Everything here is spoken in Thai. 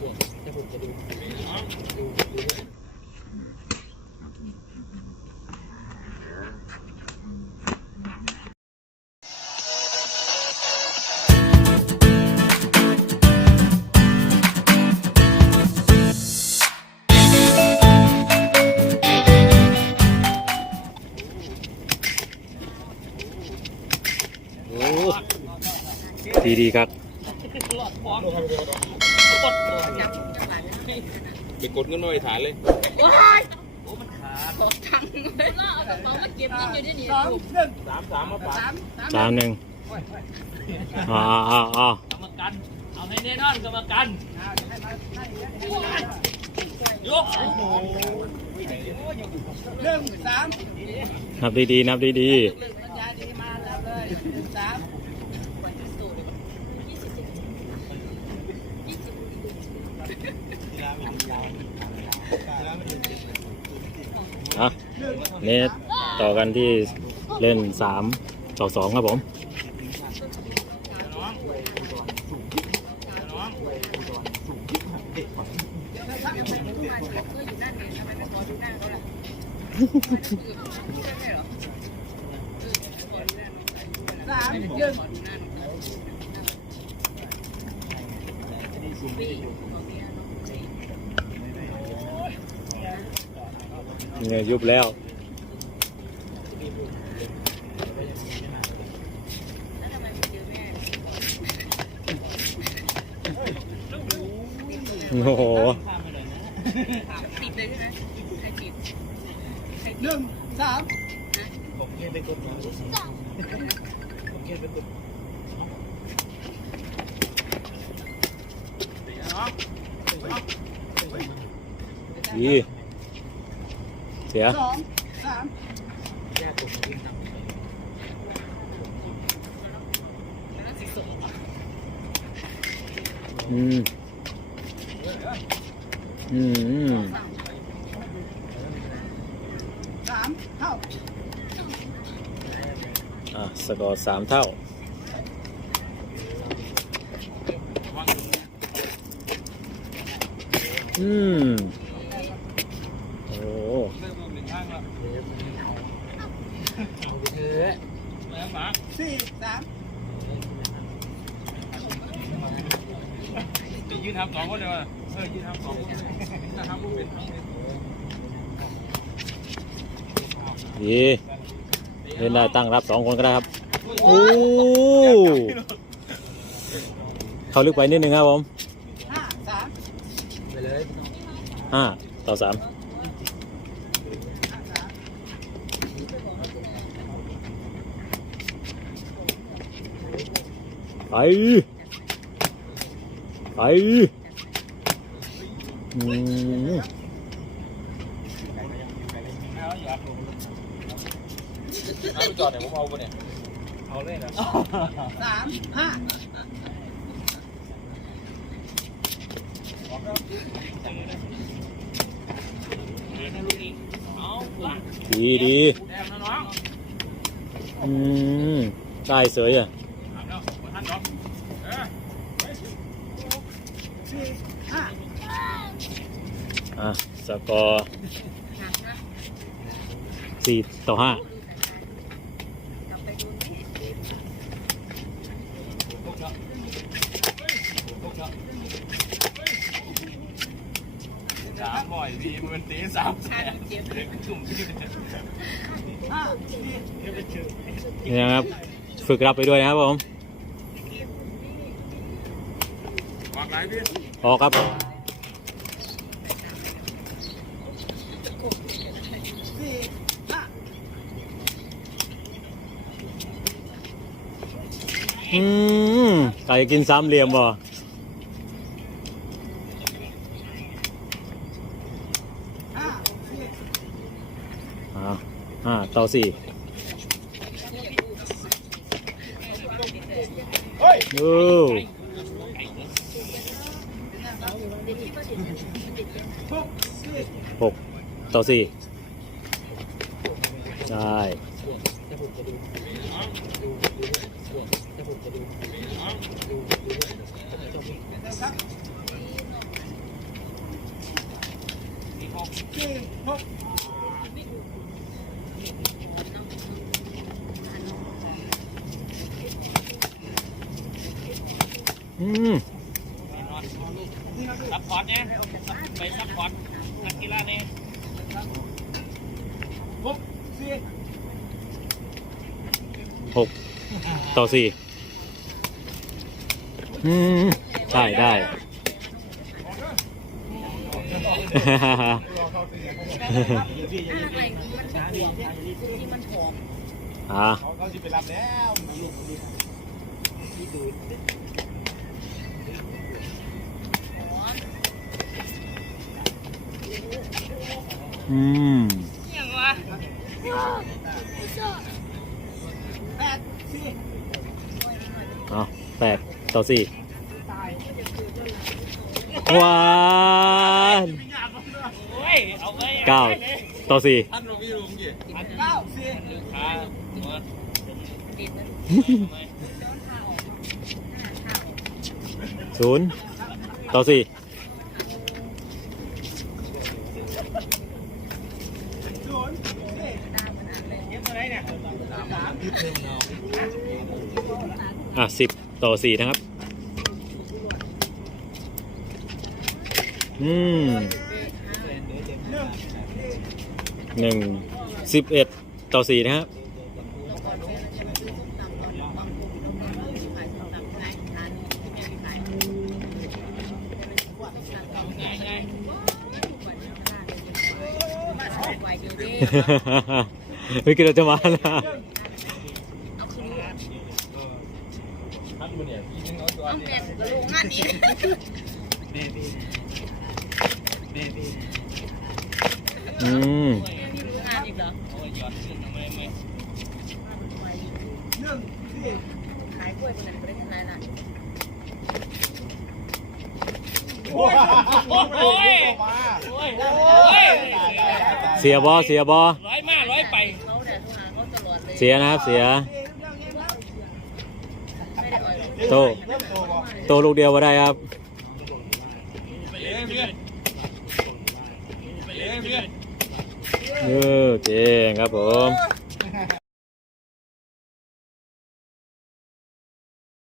ดีดีครับ ไปกดเงินมาไว้ฐานเลยว้ายโอ้มันขาดทังเลยล่าเอากระเป๋ามาเก็บเงินอยู่ที่นี่สามสามมาปาสามสามสามหนึ่งอ่าอ่าอ่ากรรมการเอาให้แน่นอนกรรมการยกหนึ่งสามนับดีดีๆนับดีดี บรรยายดีมาแล้วเลยหนึ่งสามๆอะนี่ต่อกันที่เล่นสามต่อสองครับผมสามหนึ่ เนี่ยยุบแล้ว โอ้โหปิดเลยใช่ไหมใครปิดหนึ่งสามดี เสียสองสามอืม อืมสามเท่าอะสกอร์สามเท่า อืม โอ้ เริ่มหนึ่งข้างแล้วแล้วหมา สี่สามจะยืนทำสองคนเลยวะเออยืนทำสองคนเลยถ้ทำลูกเป็นทำเป็นดีเล่นได้ตั้งรับสองคนก็ได้ครับโอ้เขาลึกไปนิดนึงครับผมห้าสามห้าต่อสาม ห้าสาม ไปไปอืมเอาอย่าลงเอาไปจอดเนี่ยผมเอาไปเนี่ยเอาเลยนะสามห้าดีดีแดงนะน้ออืมได้เสยอะ อาเนาะท่านน้องเออสี่ห้าอะสกอร์สี่ต่อห้าสามบ่อยดีมันตีสามแสนจุ่มที่ห้าสี่นี่นะครับ ฝึกรับไปด้วยนะครับผม วางไร พี่ออกครับสี่ห้าอืมไก่กินสามเหลี่ยมบ่ห้าสี่อ่าห้าต่อสี่โอ้ หกสี่ หกต่อสี่ใช่นะครับสี่หกอืม ซัพพอร์ตเนี่ยไปซัพพอร์ตนั กกีฬาเนี่ยหกสี่หกต่อสี่อืมได้ได้อะไรที่มันหอมอ่า อืมอย่างวะแปดสี่เอาแปดต่อสี่วานโอ้ยเอาไว้เก้าต่อสี่ไม่รู้เมื่อกี้ เก้าสี่ ขาหมด ติดนะ ศูนย์ต่อสี่ ศูนย์สี่ เก็บอะไรเนี่ย อะสิบต่อสี่นะครับ อืมหนึ่งหนึ่งสิบเอ็ดต่อสี่นะครับง่ายง่ายไม่คิดเราจะมานะท่านมันเนี่ยพี่ยังน้อยตัว ต้อง เนี่ เปลี่ ย ยนกระโหลกงานนี้ อืมนี่รู้งานอีกเหรอโอ้ยหยอดขึ้นทำไมม่หนึ่งสี่ขายกล้วยคนนั้นไม่ได้ทำไรล่ะโอ้ยโอ้ยโอ้ยโอ้ยโอ้ยเสียบอเสียบอร้อยมาร้อยไปเขาเนี่ยโทรหาเขาตลอดเลยเสียนะครับ เสีย โต โตลูกเดียวมาได้ครับเออเออเก่งครับผม